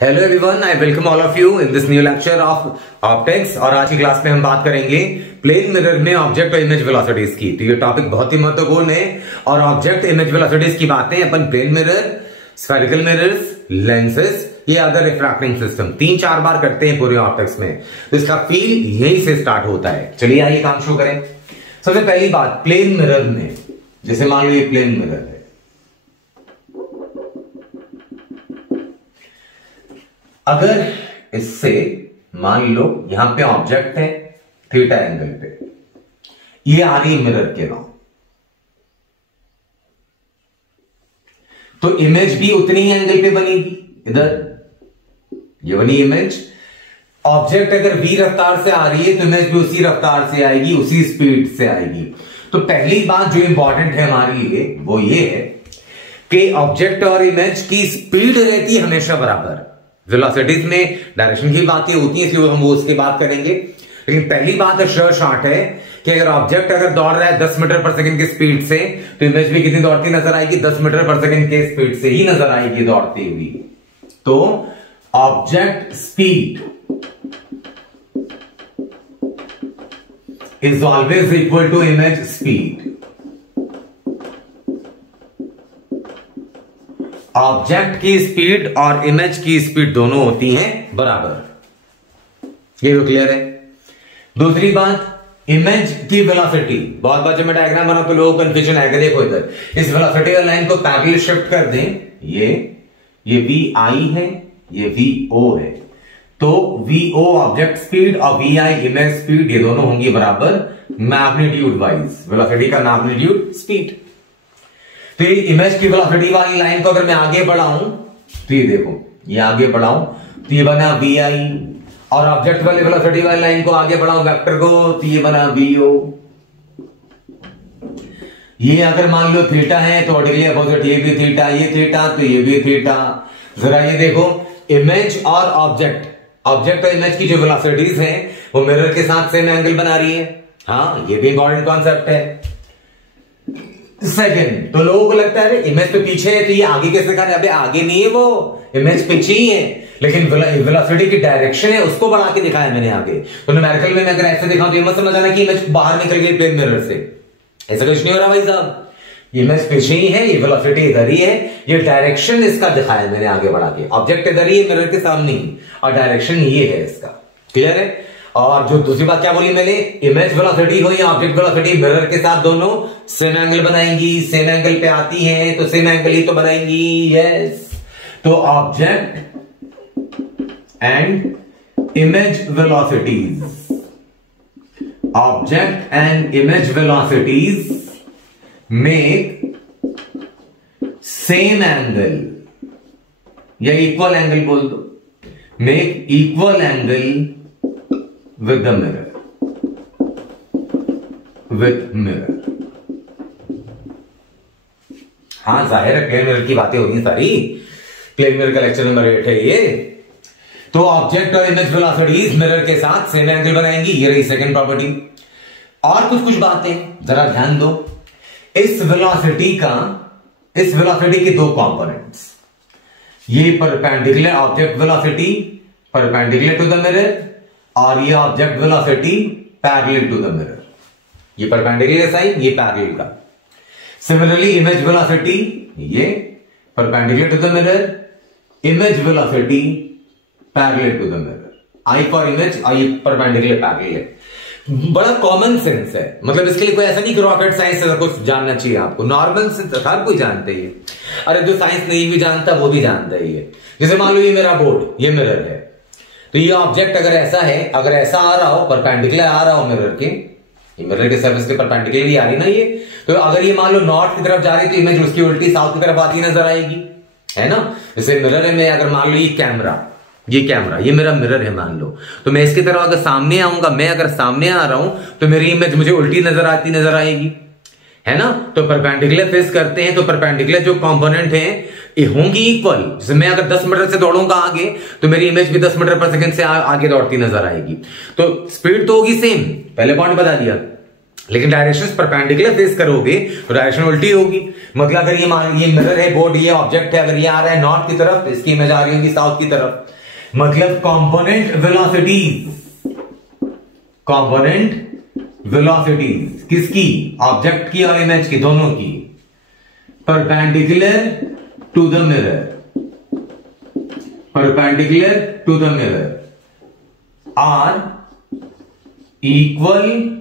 Hello everyone, I welcome all of you in this new lecture of optics. और आज की class में हम बात करेंगे प्लेन मिरर में ऑब्जेक्ट और इमेज वेलोसिटीज की। तो ये टॉपिक बहुत ही महत्वपूर्ण है और ऑब्जेक्ट इमेज वेलोसिटीज की बातें अपन plane mirror, spherical mirrors, lenses, ये अदर रिफ्रैक्टिंग सिस्टम 3-4 बार करते हैं पूरे ऑप्टिक्स में। तो इसका फील्ड यहीं से स्टार्ट होता है। चलिए आइए काम शुरू करें। सबसे पहली बात, प्लेन मिरर में जैसे मान लो ये प्लेन मिरर है, अगर इससे मान लो यहां पे ऑब्जेक्ट है थीटा एंगल पे, ये आ रही मिरर के नाम, तो इमेज भी उतनी ही एंगल पे बनेगी। इधर ये बनी इमेज। ऑब्जेक्ट अगर v रफ्तार से आ रही है तो इमेज भी उसी रफ्तार से आएगी, उसी स्पीड से आएगी। तो पहली बात जो इंपॉर्टेंट है हमारे लिए वो ये है कि ऑब्जेक्ट और इमेज की स्पीड रहती है हमेशा बराबर। वेलोसिटीज में डायरेक्शन की बातें होती है, इसलिए हम वो उसकी बात करेंगे। लेकिन पहली बात शॉर्ट है कि अगर ऑब्जेक्ट अगर दौड़ रहा है 10 मीटर पर सेकंड की स्पीड से, तो इमेज भी कितनी दौड़ती नजर आएगी? 10 मीटर पर सेकंड के स्पीड से ही नजर आएगी दौड़ती हुई। तो object speed is always equal to image speed. Object की स्पीड और इमेज की स्पीड दोनों होती हैं बराबर। ये तो क्लियर है। दूसरी बात, इमेज की वेलोसिटी, बहुत बार जब मैं डायग्राम बनाऊं तो लोगों को कंफ्यूजन आएगा। देखो इधर इस वेलोसिटी वाली लाइन को पैरेलल शिफ्ट कर दें, ये VI है, ये VO है, तो VO ऑब्जेक्ट स्पीड और VI इमेज स्पीड, ये दोनों होंगी बराबर मैग्नीट्यूड वाइज, वेलोसिटी का मैग्नीट्यूड स्पीड। तो ये इमेज की वेलोसिटी वाली लाइन को अगर मैं आगे बढ़ाऊं तो ये देखो, ये आगे बढ़ाऊं तो ये बना VI, और ऑब्जेक्ट वाली वेलोसिटी वाली लाइन को आगे बढ़ाऊं वेक्टर को तो ये बना VO। ये अगर मान लो थीटा है तो ऑर्डिनरी अपोजिट ये भी थीटा, ये थीटा तो ये भी थीटा। जरा ये देखो, इमेज और ऑब्जेक्ट और इमेज की जो वेलोसिटीज हैं वो मिरर के साथ सेम एंगल बना रही है। हाँ, ये भी इंपॉर्टेंट कॉन्सेप्ट है। सेकंड, तो लोगों को लगता है इमेज तो पीछे है तो ये आगे कैसे दिखा रहे हैं? अबे आगे नहीं है, वो इमेज पीछे ही है, लेकिन वेलोसिटी की डायरेक्शन है उसको बढ़ा के दिखाया मैंने आगे। तो न्यूमेरिकल में मैं अगर ऐसे दिखाऊं तो ये मत समझ आना कि इमेज बाहर निकल गई प्लेन मिरर से, ऐसा कुछ नहीं हो रहा भाई साहब। इमेज पीछे ही है, ये वेलोसिटी इधर ही है, ये डायरेक्शन इसका दिखाया मैंने आगे बढ़ा के। ऑब्जेक्ट इधर ही है मिरर के सामने ही, और डायरेक्शन ये है इसका। क्लियर है? और जो दूसरी बात क्या बोली मैंने, इमेज वेलोसिटी हो या ऑब्जेक्ट वेलोसिटी, मिरर के साथ दोनों सेम एंगल बनाएंगी, सेम एंगल पे आती हैं तो सेम एंगल ही तो बनाएंगी। यस, तो object and image velocities, object and image velocities make same angle या इक्वल एंगल बोल दो, make equal angle with the mirror, with mirror। हाँ, जाहिर है प्लेन मिरर की बातें होगी सारी। प्लेन मिरर का लेक्चर नंबर 8 है ये। तो ऑब्जेक्ट और इमेज वेलोसिटीज मिरर के साथ सेम एंगल बनाएंगी, ये रही सेकंड प्रॉपर्टी। और कुछ बातें जरा ध्यान दो। इस वेलोसिटी के दो कंपोनेंट्स, ये perpendicular object velocity perpendicular to the mirror, और ये object velocity parallel to the mirror. ये परपेंडिकुलर साइन, ये पैरेलल का। सिमिलरली इमेज वेलोसिटी, ये perpendicular to the mirror, image velocity parallel to the mirror. I for image और ये perpendicular parallel है। बड़ा कॉमन सेंस है, मतलब इसके लिए कोई ऐसा नहीं कि रॉकेट साइंस से कुछ जानना चाहिए आपको। नॉर्मल सेंस हर कोई जानते ही है। अरे जो साइंस नहीं भी जानता वो भी जानता ही है। जैसे मान लो ये मेरा बोर्ड, ये मिरर है, तो ये ऑब्जेक्ट अगर ऐसा है, अगर ऐसा आ रहा हो, परपेंडिकुलर आ रहा हो मिरर के सरफेस के परपेंडिकुलर ही आ रही ना ये, तो अगर ये मान लो नॉर्थ की तरफ जा रही है तो इमेज उसकी उल्टी साउथ की तरफ आती नजर आएगी, है ना। जैसे मिरर है, मैं अगर मान लो ये मेरा मिरर है मान लो, तो मैं इसकी तरफ अगर सामने आऊंगा, मैं अगर सामने आ रहा हूं तो मेरी इमेज मुझे उल्टी नजर आएगी, है ना। तो परपेंडिकुलर फेस करते हैं तो परपेंडिकुलर जो कंपोनेंट हैं ये होंगी इक्वल। जैसे मैं अगर 10 मीटर से दौड़ूंगा आगे तो मेरी इमेज भी 10 मीटर पर सेकंड से आगे दौड़ती नजर आएगी। तो स्पीड तो होगी सेम, पहले पॉइंट बता दिया। लेकिन डायरेक्शन परपेंडिकुलर फेस करोगे तो डायरेक्शन उल्टी होगी। मतलब अगर ये मान ये मिरर है, बोर्ड ये ऑब्जेक्ट है, अगर ये आ रहा है नॉर्थ की तरफ तो इसकी इमेज आ रही होगी साउथ की तरफ। मतलब कंपोनेंट वेलोसिटीज किसकी, ऑब्जेक्ट की और इमेज की, दोनों की, perpendicular to the mirror are equal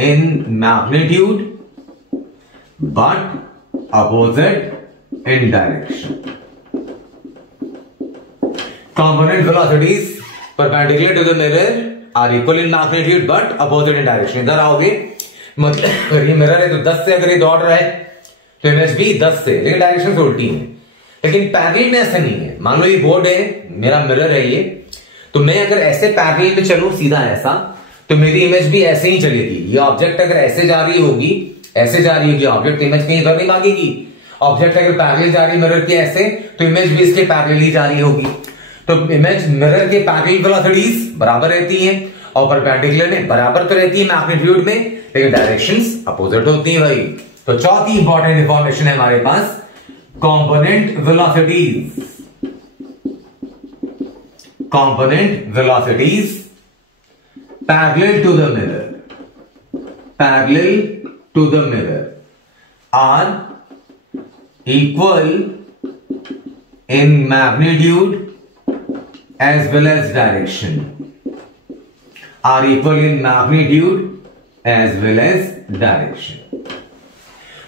in magnitude but opposite in direction. Component velocities perpendicular to the mirror are equal in magnitude but opposite in direction. इधर आओगे, मतलब अगर ये मिरर है तो 10 से अगर ये दौड़ रहा है तो इमेज भी 10 से, लेकिन डायरेक्शन से उल्टी है। लेकिन पैरेलल में ऐसा नहीं है। मान लो ये बोर्ड है, मेरा मिरर है ये, तो मैं अगर ऐसे पैरेलल में चलूं सीधा ऐसा, तो मेरी इमेज भी ऐसे ही चलेगी। ये ऑब्जेक्ट अगर ऐसे जा रही होगी, ऐसे जा रही होगी ऑब्जेक्ट, तो इमेज कहीं इधर नहीं भागेगी। ऑब्जेक्ट अगर पैरेलल जा रही है मिरर के ऐसे, तो इमेज भी इसके पैरेलल ही जा रही होगी। तो इमेज मिरर के पैरेलल वेलोसिटीज बराबर रहती हैं और परपेंडिकुलर में बराबर तो रहती है मैग्नीट्यूड में, लेकिन डायरेक्शंस अपोजिट होती हैं भाई। तो चौथी इंपॉर्टेंट इंफॉर्मेशन है हमारे पास, component velocities parallel to the mirror are equal in magnitude as well as direction.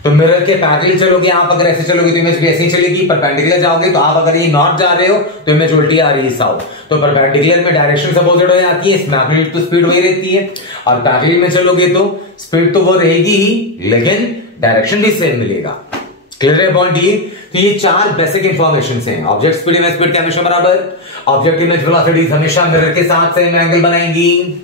तो मिरर के पैरेलल चलोगे आप, अगर ऐसे चलोगे तो इमेज भी ऐसे ही चलेगी। परपेंडिकुलर जाओगे तो आप अगर ये नॉर्थ जा रहे हो तो इमेज उल्टी आ रही है साउथ। तो परपेंडिकुलर में डायरेक्शन अपोजिट हो जाती है, मैग्नीट्यूड तो स्पीड वही रहती है, और पैरेलल में चलोगे तो स्पीड तो वो रहेगी ही, लेकिन डायरेक्शन भी सेम मिलेगा। क्लियर है पॉइंट ये? तो ये 4 बेसिक इंफॉर्मेशन हैं। ऑब्जेक्ट स्पीड, इमेज स्पीड के हमेशा बराबर, ऑब्जेक्ट इमेज वेलोसिटीज हमेशा मिरर के साथ सेम एंगल बनाएंगी,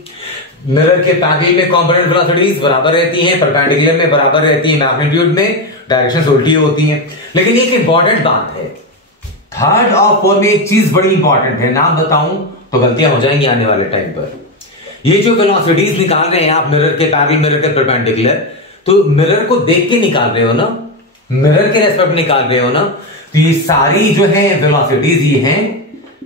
मिरर के पैरेलल में कंपोनेंट वेलोसिटीज बराबर रहती हैं, परपेंडिकुलर में बराबर रहती है, मैग्नीट्यूड में डायरेक्शंस उल्टी होती हैं। लेकिन एक इंपॉर्टेंट बात है, थर्ड और फोर्थ में एक चीज बड़ी इंपॉर्टेंट है, नाम बताऊं तो गलतियां हो जाएंगी आने वाले टाइम पर। ये जो वेलोसिटीज निकाल रहे हैं आप मिरर के पैरेलल, मिरर के परपेंडिकुलर, तो मिरर को देख के निकाल रहे हो ना, मिरर के रेस्पेक्ट निकाल रहे हो ना, तो ये सारी जो है वेलोसिटीज ये हैं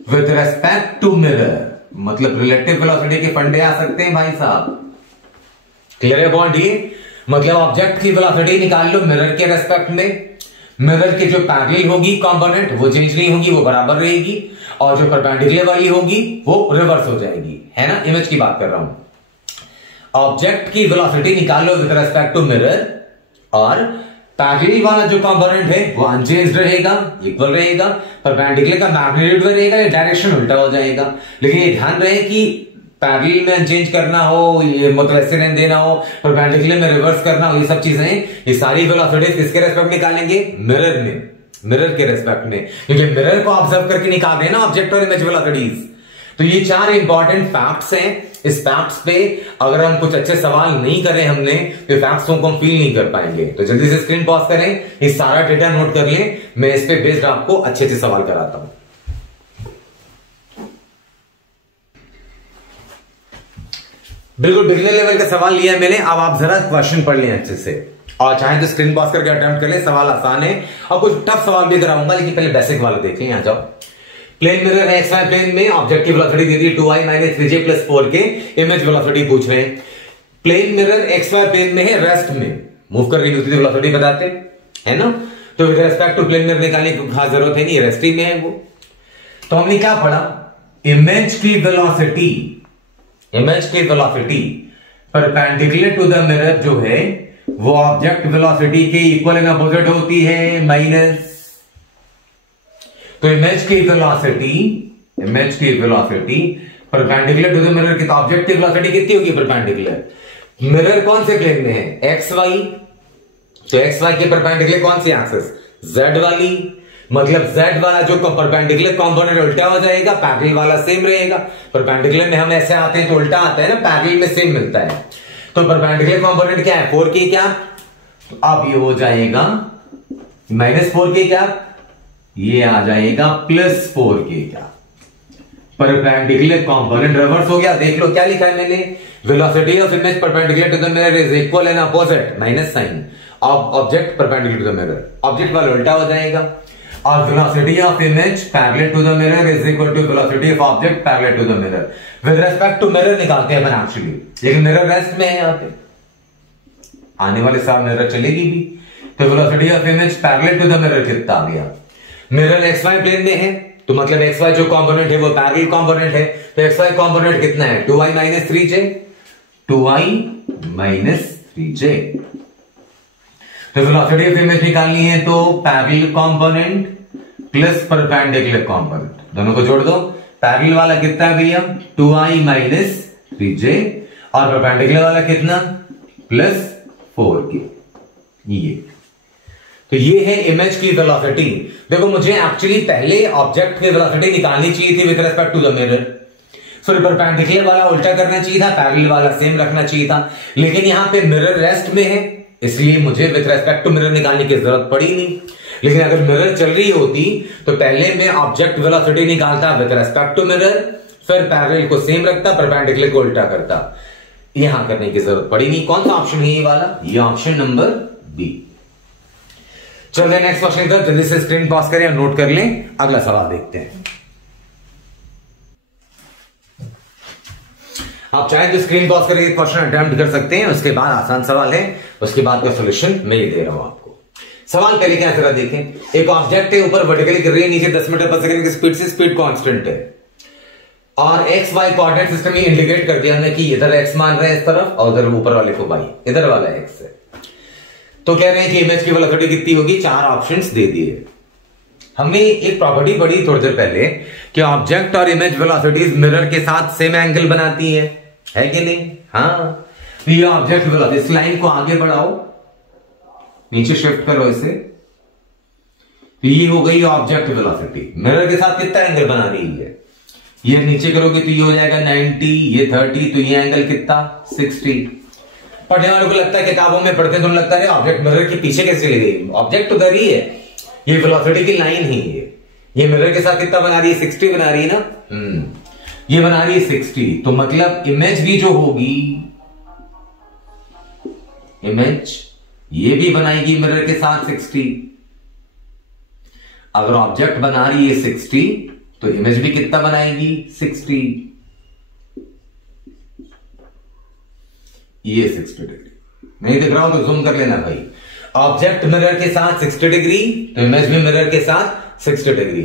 विद रेस्पेक्ट टू मिरर, मतलब रिलेटिव वेलोसिटी के फंडे आ सकते हैं भाई साहब। क्लियर है पॉइंट ये? मतलब ऑब्जेक्ट की वेलोसिटी निकाल लो मिरर के रेस्पेक्ट में, मिरर के जो पैरेलल होगी कंपोनेंट वो चेंज नहीं होगी, वो बराबर रहेगी, और जो परपेंडिकुलर वाली होगी वो रिवर्स हो जाएगी, है ना। इमेज की बात कर रहा हूं। ऑब्जेक्ट की वेलोसिटी निकाल लो विद रेस्पेक्ट टू मिरर, और पैरेलल वाला जो कंपोनेंट है वो अनचेंज्ड रहेगा, इक्वल रहेगा, परपेंडिकुलर का मैग्नीट्यूड रहेगा, या डायरेक्शन उल्टा हो जाएगा। लेकिन ये ध्यान रहे कि पैरेलल में चेंज करना हो, ये मतलब ऐसे रहने देना हो, परपेंडिकुलर में रिवर्स करना हो, ये सब चीजें, ये सारी वेलोसिटीज किसके रेस्पेक्ट निकालेंगे? मिरर में, मिरर के रेस्पेक्ट में, क्योंकि मिरर को ऑब्जर्व करके निकाल रहे हैं ना ऑब्जेक्ट और इमेज वेलोसिटीज। तो ये 4 इंपॉर्टेंट फैक्ट्स हैं। इस फैक्ट्स पे अगर हम कुछ अच्छे सवाल नहीं करें हमने, तो फैक्ट्स को हम फील नहीं कर पाएंगे। तो जल्दी से स्क्रीन पॉज करें, ये सारा डेटा नोट कर लें, मैं इस पे बेस्ड आपको अच्छे अच्छे सवाल कराता हूं। बिल्कुल बिगनर लेवल का सवाल लिया मैंने, अब आप जरा क्वेश्चन पढ़ लें अच्छे से, और चाहे तो स्क्रीन पॉज करके अटेम्प्ट कर लें। सवाल आसान है, और कुछ टफ सवाल भी कराऊंगा, लेकिन पहले बेसिक वाले देख लें। आ जाओ। प्लेन मिरर है, XY प्लेन में ऑब्जेक्ट की वेलोसिटी दे दी 2i - 3j + 4k, image velocity पूछ रहे हैं। प्लेन मिरर XY प्लेन में है, रेस्ट में मूव कर रही होती है, वेलोसिटी बताते है ना। तो with respect to plane mirror निकालने की खास जरूरत है नहीं, रेस्ट में है वो। तो हमने क्या पढ़ा? इमेज की velocity perpendicular to the mirror जो है वो ऑब्जेक्ट वेलोसिटी के इक्वल एंड अपोजिट होती है, माइनस। तो इमेज की velocity perpendicular to the mirror की, तो ऑब्जेक्ट की वेलोसिटी कितनी होगी परपेंडिकुलर? मिरर कौन से प्लेन में है? XY, तो XY के परपेंडिकुलर कौन सी एक्सिस? Z वाली। मतलब Z वाला जो परपेंडिकुलर कंपोनेंट उल्टा हो जाएगा, पैरेलल वाला सेम रहेगा। परपेंडिकुलर में हम ऐसे आते हैं तो उल्टा आता है ना, पैरेलल में सेम मिलता है। तो परपेंडिकुलर कंपोनेंट क्या है? 4k क्या? अब ये हो जाएगा -4k क्या? ये आ जाएगा +4k क्या? परपेंडिकुलर कंपोनेंट रिवर्स हो गया। देख लो क्या लिखा है मैंने, velocity of image perpendicular to the mirror is equal and opposite minus sign of object perpendicular to the mirror, object वाला उल्टा हो जाएगा। और velocity of image parallel to the mirror is equal to velocity of object parallel to the mirror. With respect to mirror निकालते हैं अपन actually, लेकिन mirror rest में है यहां पे, आने वाले साल मिरर चलेगी भी। तो velocity of image parallel to the mirror कितना आ गया, मिरर XY प्लेन में है तो मतलब XY जो कंपोनेंट है वो पैरेलल कंपोनेंट है, तो XY कंपोनेंट कितना है 2i minus 3j, 2i minus 3j। तो वेलोसिटी ऑफ इमेज निकालनी है तो parallel component plus perpendicular component दोनों को जोड़ दो। पैरेलल वाला कितना है भैया 2i माइनस 3j और परपेंडिकुलर वाला कितना प्लस 4k। ये तो ये है इमेज की वेलोसिटी। देखो मुझे एक्चुअली पहले ऑब्जेक्ट की वेलोसिटी निकालनी चाहिए थी with respect to the mirror, so perpendicular वाला उल्टा करना चाहिए था, पैरेलल वाला सेम रखना चाहिए था, लेकिन यहां पे मिरर रेस्ट में है इसलिए मुझे विद रिस्पेक्ट टू मिरर निकालने की जरूरत पड़ी नहीं। लेकिन अगर मिरर चल रही होती तो पहले मैं ऑब्जेक्ट वेलोसिटी निकालता विद रिस्पेक्ट टू मिरर, फिर पैरेलल को सेम रखता, परपेंडिकुलर को उल्टा करता। यहां करने की जरूरत पड़ी नहीं। कौन सा ऑप्शन है ये वाला, ये ऑप्शन नंबर बी। चलिए नेक्स्ट क्वेश्चन का जल्दी से स्क्रीन पॉज करें और नोट कर लें, अगला सवाल देखते हैं। आप चाहे तो स्क्रीन पॉज करके क्वेश्चन अटेम्प्ट कर सकते हैं, उसके बाद आसान सवाल है, उसके बाद का सॉल्यूशन मैं ये दे रहा हूं आपको। सवाल पहले क्या जरा देखें, एक ऑब्जेक्ट है ऊपर वर्टिकली गिर रही है, नीचे 10 मीटर पर सेकंड की स्पीड से, स्पीड कांस्टेंट है और एक्स वाई कोऑर्डिनेट सिस्टम ही इंडिकेट कर दिया हमने कि इधर एक्स मान रहे हैं इस तरफ और उधर ऊपर वाले को वाई, इधर वाला एक्स है। तो कह रहे हैं कि इमेज की वेलोसिटी कितनी होगी, 4 ऑप्शंस दे दिए। हमने एक प्रॉपर्टी पढ़ी थोड़ी देर पहले कि ऑब्जेक्ट और इमेज वेलोसिटीज मिरर के साथ सेम एंगल बनाती है कि नहीं। हाँ, तो ये ऑब्जेक्ट वेलोसिटी, इस लाइन को आगे बढ़ाओ, नीचे शिफ्ट करो इसे, तो ये हो गई ऑब्जेक्ट वेलोसिटी। मिरर के साथ कितना एंगल बना रही है, ये नीचे करोगे तो ये हो जाएगा 90, ये 30, तो ये एंगल कितना 60। पढ़ने वालों को लगता है किताबों में पढ़ते तो लगता है ऑब्जेक्ट मिरर के पीछे कैसे चली गई, ऑब्जेक्ट तो उधर ही है, ये वेलोसिटी की लाइन ही है। ये मिरर के साथ कितना बना रही है 60 बना रही है ना, ये बना रही है 60, तो मतलब इमेज भी जो होगी, इमेज ये भी बनाएगी मिरर के साथ 60। अगर ऑब्जेक्ट बना रही है 60 तो इमेज भी कितना बनाएगी 60, ये 60 डिग्री। नहीं दिख रहा हो तो जूम कर लेना भाई। ऑब्जेक्ट मिरर के साथ 60 डिग्री तो इमेज भी मिरर के साथ 60 डिग्री।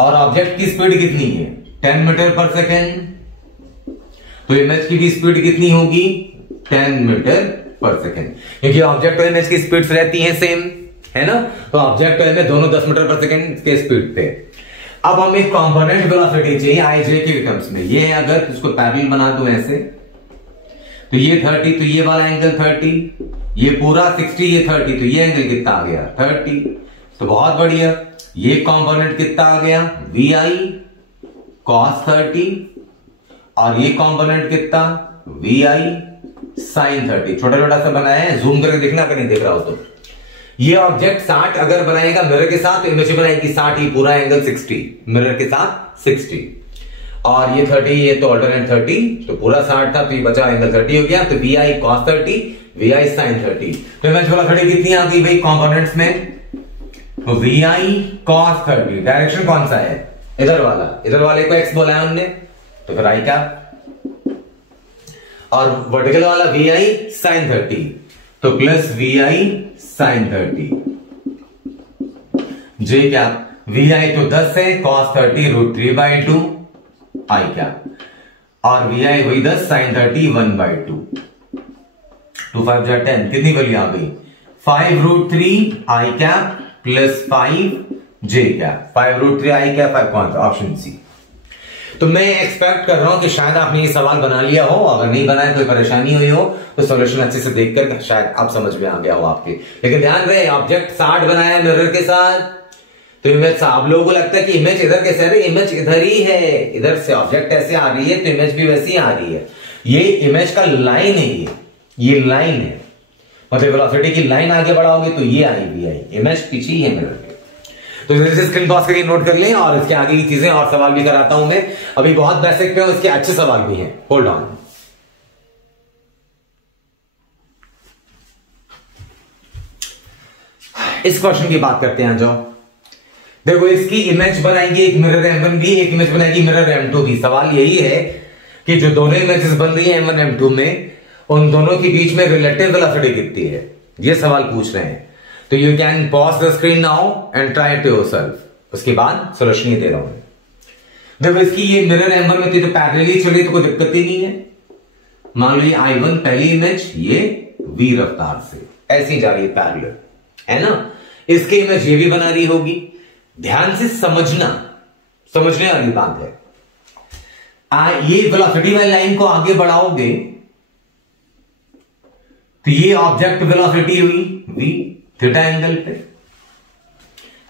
और ऑब्जेक्ट की स्पीड कितनी है 10 मीटर पर सेकेंड, तो इमेज की भी स्पीड कितनी होगी 10 मीटर पर सेकेंड, क्योंकि ऑब्जेक्ट और इमेज की स्पीड रहती है सेम, है ना। तो ऑब्जेक्ट और इमेज दोनों 10 मीटर पर सेकेंड के स्पीड पे। अब हमें एक कंपोनेंट वेलोसिटी चाहिए आई जे के टर्म्स में। ये है, अगर इसको पैरेलल बना दो ऐसे, तो ये 30, तो ये वाला एंगल 30, ये पूरा 60, ये 30, तो ये एंगल कितना आ गया 30। तो बहुत बढ़िया, ये कंपोनेंट कितना आ गया VI cos 30 और ये कंपोनेंट कितना VI sin 30। छोटा छोटा सा बनाया है, जूम करके देखना अगर नहीं देख रहा हो तो। ये ऑब्जेक्ट 60 अगर बनाएगा मिरर के साथ तो इमेज बनाएगी 60, ही पूरा एंगल 60, मिरर के साथ 60, और ये 30, ये तो ऑल्टरनेट 30, तो पूरा 60 था तो ये बचा एंगल 30 हो गया। तो VI cos 30, VI sin 30। तो इमेज वेलोसिटी कितनी आ गई भाई कंपोनेंट्स में, तो VI cos 30, डायरेक्शन कौन सा है इधर वाला, इधर वाले को x बोला है हमने, तो फिर I क्या, और वर्टिकल वाला VI sin 30, तो प्लस VI sin 30, J क्या, VI तो 10 है, cos 30 √3/2, I क्या, और VI वही 10, sin 30 1/2, 2 5 10, कितनी वैल्यू आ गई 5√3 I क्या प्लस 5 J क्या, 5√3 I क्या 5, कौन सा ऑप्शन सी। तो मैं एक्सपेक्ट कर रहा हूं कि शायद आपने ये सवाल बना लिया हो, अगर नहीं बनाया कोई परेशानी हुई हो तो सॉल्यूशन अच्छे से देखकर शायद आप समझ में आ गया हो आपके। लेकिन ध्यान रहे ऑब्जेक्ट 60 बनाया मिरर के साथ, तो इमेज आप लोगों को लगता है कि इमेज इधर कैसे आ रही है, इमेज इधर ही है, इधर से ऑब्जेक्ट ऐसे आ रही है तो इमेज भी वैसी आ रही है। ये इमेज का लाइन है, ये लाइन है, मतलब वेलोसिटी की लाइन आगे बढ़ाओगे तो ये आएगी, इमेज पीछे ही है मिरर के। तो जैसे स्क्रीन पॉज करके नोट कर लें और इसके आगे की चीजें और सवाल भी कराता हूं मैं। अभी बहुत बेसिक पे इसके अच्छे सवाल भी हैं। Hold on. इस क्वेश्चन की बात करते हैं। जाओ देखो, इसकी इमेज बनाएंगे एक मिरर M1 भी, एक इमेज बनाएगी मिरर M2 भी। सवाल यही है कि जो दोनों इमेजेस बन रही है M1 M2 में, उन दोनों के बीच में रिलेटिव वेलोसिटी कितनी है, ये सवाल पूछ रहे हैं। तो you can pause the screen now and try it yourself. उसके बाद सोल्यूशन ही दे रहा हूं। देखो, इसकी ये मिरर M1 में थी तो पैरेलली चल रही तो कोई दिक्कत ही नहीं है। मान लो ये I1 पहली इमेज, ये V रफ्तार से ऐसी जा रही है पैरेलल, है ना। इसकी इमेज ये भी बना रही होगी। ध्यान से समझने वाली बात है। ये वेलोसिटी वाली लाइन को आगे बढ़ाओगे तो ये ऑब्जेक्ट वेलोसिटी हुई v थीटा एंगल पे।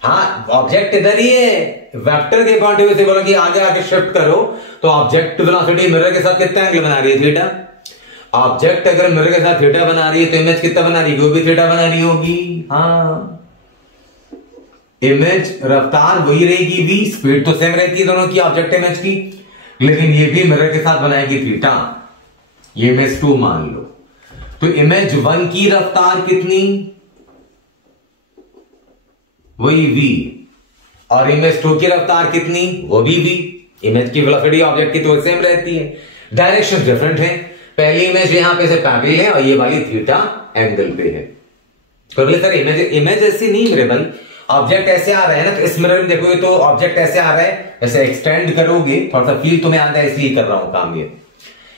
हाँ, ऑब्जेक्ट इधर ही है। वेक्टर के पॉइंट ऑफ व्यू से बोला कि आगे आगे शिफ्ट करो तो ऑब्जेक्ट वेलोसिटी मिरर के साथ कितना एंगल बना रही है, थीटा। ऑब्जेक्ट अगर मिरर के साथ थीटा बना रही है तो इमेज कितना बना रही है, वो भी थीटा बना रही होगी। हाँ, इमेज रफ्तार वही रहेगी v, स्पीड तो सेम रहती है दोनों की, ऑब्जेक्ट इमेज की, लेकिन ये भी मिरर के साथ बनाएगी थीटा। ये इमेज 2 मान लो, तो इमेज 1 की रफ्तार कितनी, वही v, और इमेज 2 की रफ्तार कितनी, वो भी v। इमेज की वेलोसिटी ऑब्जेक्ट की तो सेम रहती है, डायरेक्शन डिफरेंट है। पहली इमेज यहां पे से पैरेलल है और ये वाली थीटा एंगल पे है। तो बोले सर इमेज ऐसी नहीं मेरे भाई, ऑब्जेक्ट ऐसे आ रहा है ना, तो इस मिरर में देखोगे तो ऑब्जेक्ट ऐसे आ रहा है, ऐसे एक्सटेंड करोगे थोड़ा सा फील तुम्हें आता है, इसलिए कर रहा हूं काम ये।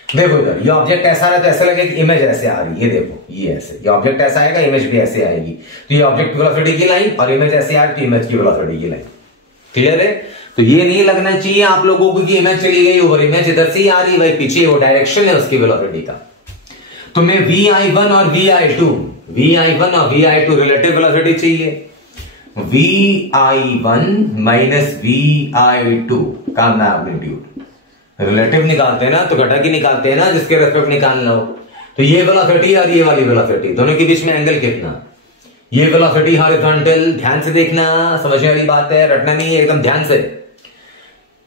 देखो इधर ये ऑब्जेक्ट ऐसा आ रहा है तो ऐसा लगेगा कि इमेज ऐसे आ रही है। ये देखो, ये ऐसे, ये ऑब्जेक्ट ऐसा आएगा, इमेज भी ऐसे आएगी। तो ये ऑब्जेक्ट वेलोसिटी की लाइन और इमेज ऐसे आ रही है तो इमेज की वेलोसिटी की लाइन। क्लियर है? तो ये नहीं लगना चाहिए आप लोगों को कि इमेज चली गई और इमेज इधर से ही आ रही है, भाई पीछे वो डायरेक्शन है उसकी वेलोसिटी का। तो मैं VI1 और VI1 और VI2 रिलेटिव वेलोसिटी चाहिए। VI1 माइनस VI2 का मैग्नीट्यूड रिलेटिव निकालते हैं ना, तो घटा की निकालते हैं ना, जिसके रेस्पेक्ट निकालना हो। तो ये वेलोसिटी और ये वाली वेलोसिटी, दोनों के बीच में एंगल कितना, ये वेलोसिटी हॉरिजॉन्टल। ध्यान से देखना, समझने वाली बात है, रटना नहीं है, एकदम ध्यान से।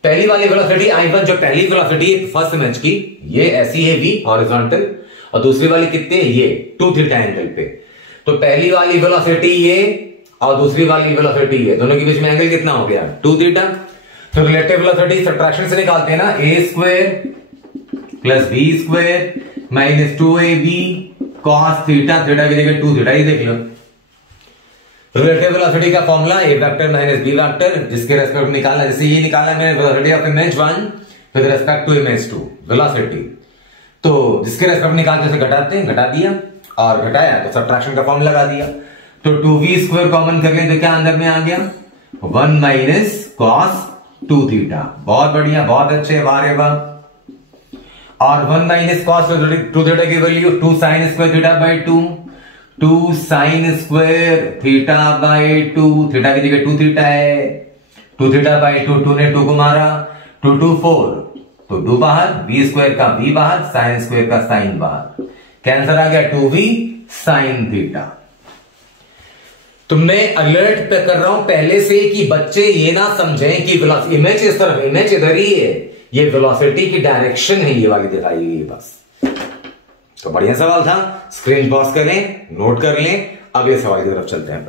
पहली वाली वेलोसिटी I1 जो पहली वेलोसिटी फर्स्ट इमेज की, ये ऐसी है v हॉरिजॉन्टल, और दूसरी वाली कितने, ये 2 थीटा एंगल पे। तो पहली वाली वेलोसिटी ये और दूसरी वाली वेलोसिटी ये, दोनों के बीच में एंगल कितना हो गया, 2 थीटा। तो रिलेटिव वेलोसिटी सब्ट्रैक्शन से निकालते हैं ना, a² plus b² minus 2ab cos theta, theta की जगह 2 थीटा ही देख लो। रिलेटिव वेलोसिटी का formula a vector minus b vector, जिसके रेस्पेक्ट निकालना, जैसे ये निकाला मैंने velocity of image 1 with respect to image 2 velocity, तो जिसके रेस्पेक्ट निकालते उसे घटाते हैं, घटा दिया और घटाया तो सब्ट्रैक्शन का फॉर्मूला लगा दिया। तो 2v² कॉमन कर ले तो क्या अंदर में आ गया, 1 माइनस cos 2 थीटा। बहुत बढ़िया, बहुत अच्छे, वाह रे वाह। और 1 माइनस cos 2 थीटा की value 2 sin square theta by 2, 2 sin square theta by 2, theta की जगह 2 थीटा है, 2 थीटा बाई 2, 2 ने 2 को मारा, 2 2 4, तो 2 बाहर, b² का b बाहर, sin स्क्वायर का sin बाहर, कैंसर आ गया 2v sin थीटा। तो मैं अलर्ट पे कर रहा हूं पहले से कि बच्चे ये ना समझें कि इमेज इस तरफ, इमेज इधर ही है, ये वेलोसिटी की डायरेक्शन है, ये वाली दिखाई गई बस। तो बढ़िया सवाल था, स्क्रीन पॉज कर लें, नोट कर लें, अगले सवाल की तरफ चलते हैं।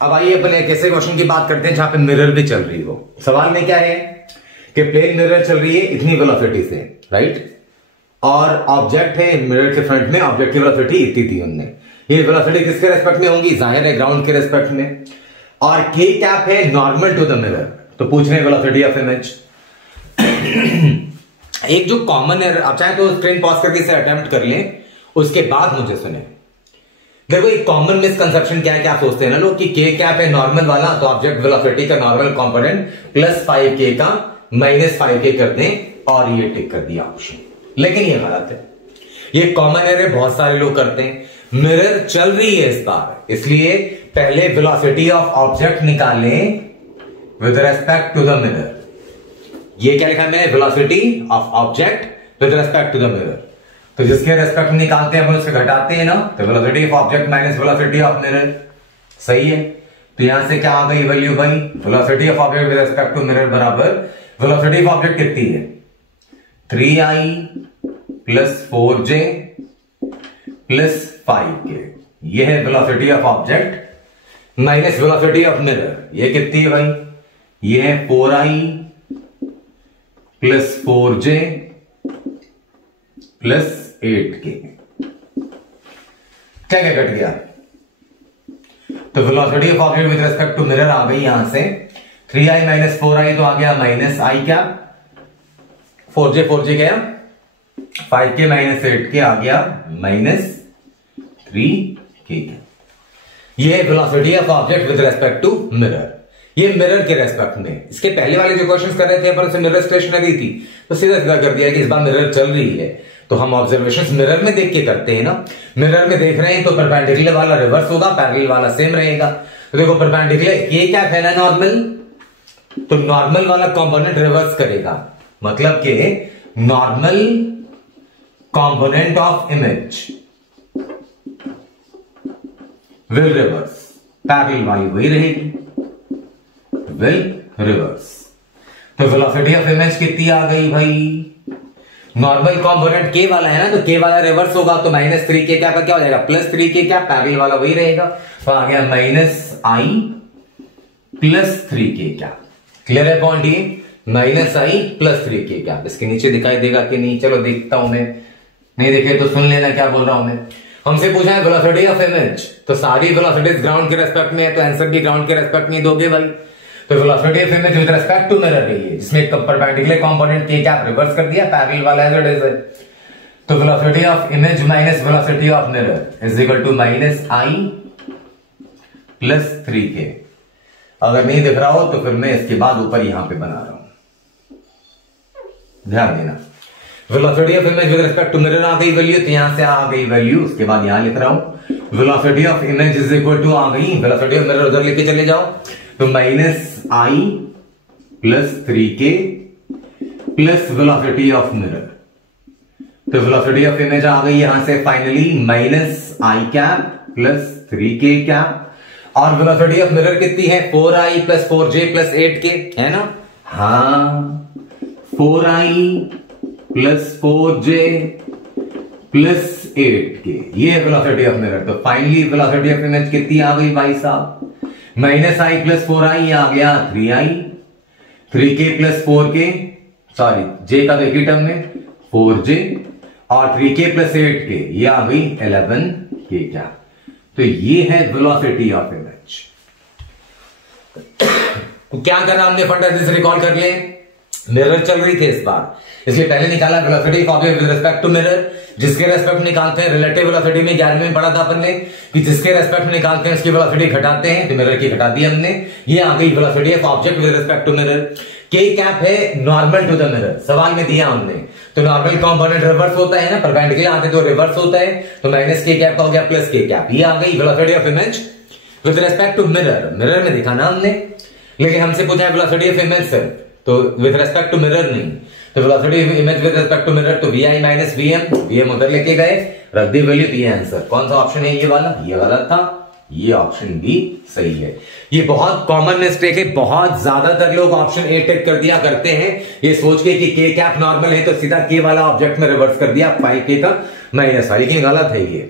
अब आइए अपन एक ऐसे क्वेश्चन की बात करते हैं जहां पे मिरर भी चल रही हो। सवाल में क्या है कि प्लेन मिरर चल रही है इतनी वेलोसिटी से, राइट, और ऑब्जेक्ट है मिरर के फ्रंट में, ऑब्जेक्ट की वेलोसिटी इतनी थी उनने। ये वेलोसिटी किसके रेस्पेक्ट में होंगी, जाहिर है ग्राउंड के रेस्पेक्ट में, और k कैप है नॉर्मल टू द मिरर। तो पूछ रहे वेलोसिटी ऑफ इमेज। एक जो कॉमन है, आप चाहे तो स्क्रीन पॉज करके इसे अटेम्प्ट कर लें, उसके बाद मुझे सुने। देखो एक कॉमन मिसकंसेप्शन क्या है, क्या सोचते हैं ना लोग कि k कैप है नॉर्मल वाला, तो ऑब्जेक्ट वेलोसिटी का नॉर्मल कंपोनेंट प्लस 5k का माइनस 5k कर दें और ये टिक कर दिया ऑप्शन। लेकिन ये गलत है, ये कॉमन एरर बहुत सारे लोग करते हैं। मिरर चल रही है इस बार, इसलिए पहले वेलोसिटी ऑफ ऑब्जेक्ट निकालें with respect to the mirror. ये क्या लिखा है मैंने, velocity of object with respect to the mirror. तो जिसके रेस्पेक्ट में निकालते हैं अपन उससे घटाते हैं ना, तो velocity of object minus velocity of mirror, सही है। तो यहां से क्या आ गई वैल्यू भाई, velocity of object with respect to mirror बराबर वेलोसिटी ऑफ ऑब्जेक्ट कितनी है 3i plus 4j plus 5k, ये है velocity of object minus velocity of mirror. ये कितनी है भाई, ये है 4i plus 4j plus 8k। क्या क्या कट गया, तो velocity of object with respect to mirror आ गई यहां से 3i माइनस 4i, तो आ गया माइनस i क्या 4j गया 5k माइनस 8k आ गया माइनस 3k। ये velocity of object with respect to mirror, ये मिरर के रेस्पेक्ट में। इसके पहले वाले जो क्वेश्चंस कर रहे थे अपन से मिरर स्टेशनरी थी, तो सीधा सीधा कर दिया कि इस बार मिरर चल रही है, तो हम ऑब्जर्वेशंस मिरर में देख के करते हैं ना। मिरर में देख रहे हैं तो परपेंडिकुलर वाला रिवर्स होगा, पैरेलल वाला सेम रहेगा। तो देखो परपेंडिकुलर ये क्या है ना नॉर्मल, तो नॉर्मल वाला कंपोनेंट रिवर्स करेगा, मतलब कि normal component of image will reverse, parallel वाली वही रहेगी, विल रिवर्स। तो वेलोसिटी ऑफ इमेज कितनी आ गई भाई, नॉर्मल कंपोनेंट के वाला है ना, तो के वाला रिवर्स होगा, तो माइनस 3k क्या हो जाएगा प्लस 3k क्या, पैरेलल वाला वही रहेगा, तो आ गया माइनस i प्लस 3k क्या। क्लियर है पॉइंट, ये माइनस i प्लस 3k क्या। इसके नीचे दिखाई देगा कि नहीं, चलो देखता हूं मैं, नहीं देखे तो सुन लेना क्या बोल रहा हूं मैं। हमसे पूछा है वेलोसिटी ऑफ इमेज, तो सारी वेलोसिटीज ग्राउंड के रेस्पेक्ट में है, तो आंसर भी ग्राउंड के रेस्पेक्ट में दोगे भाई। तो velocity of image with respect to mirror है, जिसमें परपेंडिकुलर कंपोनेंट के क्या रिवर्स कर दिया, पैरेलल वाला एज इट इज है। तो velocity of image minus velocity of mirror is equal to minus i plus 3k। अगर नहीं दिख रहा हो तो फिर मैं इसके बाद ऊपर यहां पे बना रहा हूं, ध्यान देना। Velocity of image with respect to mirror आ गई वैल्यू, तो यहां से आ गई वैल्यू, उसके बाद यहां लिख रहा हूं velocity of image is equal to आ गई, वेलोसिटी ऑफ मिरर उधर लेके चले जाओ, तो minus i plus 3k plus velocity of mirror. तो वेलोसिटी ऑफ इमेज आ गई यहां से finally minus i cap plus 3k cap, और वेलोसिटी ऑफ मिरर कितनी है 4i plus 4j plus 8k, है ना, हाँ 4i plus 4j plus 8k, ये है वेलोसिटी ऑफ मिरर। तो फाइनली वेलोसिटी ऑफ इमेज कितनी आ गई भाई साहब, माइनस i प्लस 4i आ गया 3i, 3k plus 4k, sorry j का देखिए टर्म में 4j, और 3k प्लस 8k ये आ गई 11k क्या। तो ये है वेलोसिटी ऑफ इमेज। तो क्या करना हमने फंडामेंटल्स रिकॉल कर ले, मिरर चल रही थी इस बार, इसलिए पहले निकाला velocity of object with respect to mirror, जिसके रेस्पेक्ट में निकालते हैं रिलेटिव वेलोसिटी में 11वें में पढ़ा था अपन ने कि जिसके रेस्पेक्ट में निकालते हैं उसकी वेलोसिटी घटाते हैं, तो मिरर की घटा दी हमने। ये आ गई velocity of object with respect to mirror. K cap है नॉर्मल टू द मिरर, सवाल में दिया हमने, तो नॉर्मल कंपोनेंट रिवर्स होता है ना, परपेंडिकुलर आते तो रिवर्स होता है, तो माइनस के कैप का हो गया प्लस के कैप। ये आ गई velocity of image with respect to mirror, mirror में दिखाना हमने, लेकिन हमसे पूछा है वेलोसिटी ऑफ इमेज से, तो विद रिस्पेक्ट टू मिरर नहीं, तो velocity of image with respect to mirror, तो vi माइनस vm उधर लेके गए, रख दी वैल्यू, दिए आंसर। कौन सा ऑप्शन है, ये वाला था, ये ऑप्शन भी सही है। ये बहुत कॉमन मिस्टेक है, बहुत ज्यादातर लोग ऑप्शन ए टिक कर दिया करते हैं ये सोच के कि के कैप नॉर्मल है तो सीधा के वाला ऑब्जेक्ट में रिवर्स कर दिया 5k का माइनस, लेकिन गलत है ये।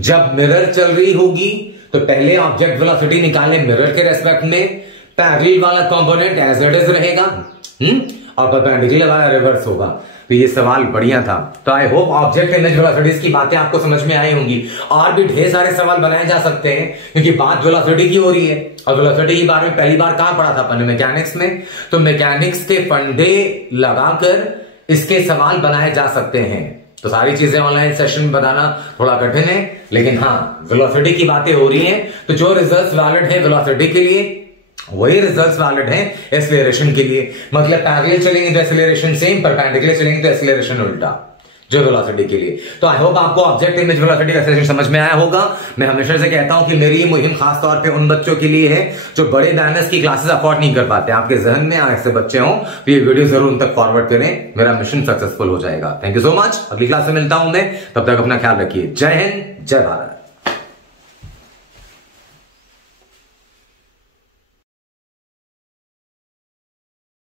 जब मिरर चल रही होगी तो पहले ऑब्जेक्ट वेलोसिटी निकालने मिरर के रेस्पेक्ट में, पैरेलल वाला कंपोनेंट एज इट इज रहेगा और परपेंडिकुलर वाला रिवर्स होगा। तो ये सवाल बढ़िया था। तो I hope object image velocities की बातें आपको समझ में आई होंगी। और भी ढेर सारे सवाल बनाए जा सकते हैं क्योंकि बात वेलोसिटी की हो रही है, और वेलोसिटी के बारे में पहली बार कहां पढ़ा था अपन, मैकेनिक्स में। तो मैकेनिक्स के फंडे लगाकर इसके सवाल बनाए जा सकते हैं। तो सारी चीजें ऑनलाइन सेशन में बताना थोड़ा कठिन है, लेकिन हाँ वेलोसिटी की बातें हो रही हैं, तो जो रिजल्ट्स वैलिड है वेलोसिटी के लिए वही रिजल्ट्स वैलिड है एक्सेलरेशन के लिए। मतलब पैरेलल चलेंगे तो एक्सेलरेशन सेम, परपेंडिकुलर चलेंगे तो एक्सेलरेशन उल्टा। जो वेलोसिटी के लिए। तो आई होप आपको ऑब्जेक्ट इमेज वेलोसिटी एक्सेलरेशन समझ में आया होगा। मैं हमेशा से कहता हूं कि मेरी ये मुहिम खास तौर पे उन बच्चों के लिए है जो बड़े बैनर्स की क्लासेस अफोर्ड नहीं कर पाते। आपके जहन में ऐसे बच्चे हों तो ये वीडियो जरूर उन तक फॉरवर्ड करें, मेरा मिशन सक्सेसफुल हो जाएगा। Thank you so much. अगली क्लास में मिलता हूं मैं, तब तक अपना ख्याल रखिए। जय हिंद, जय भारत।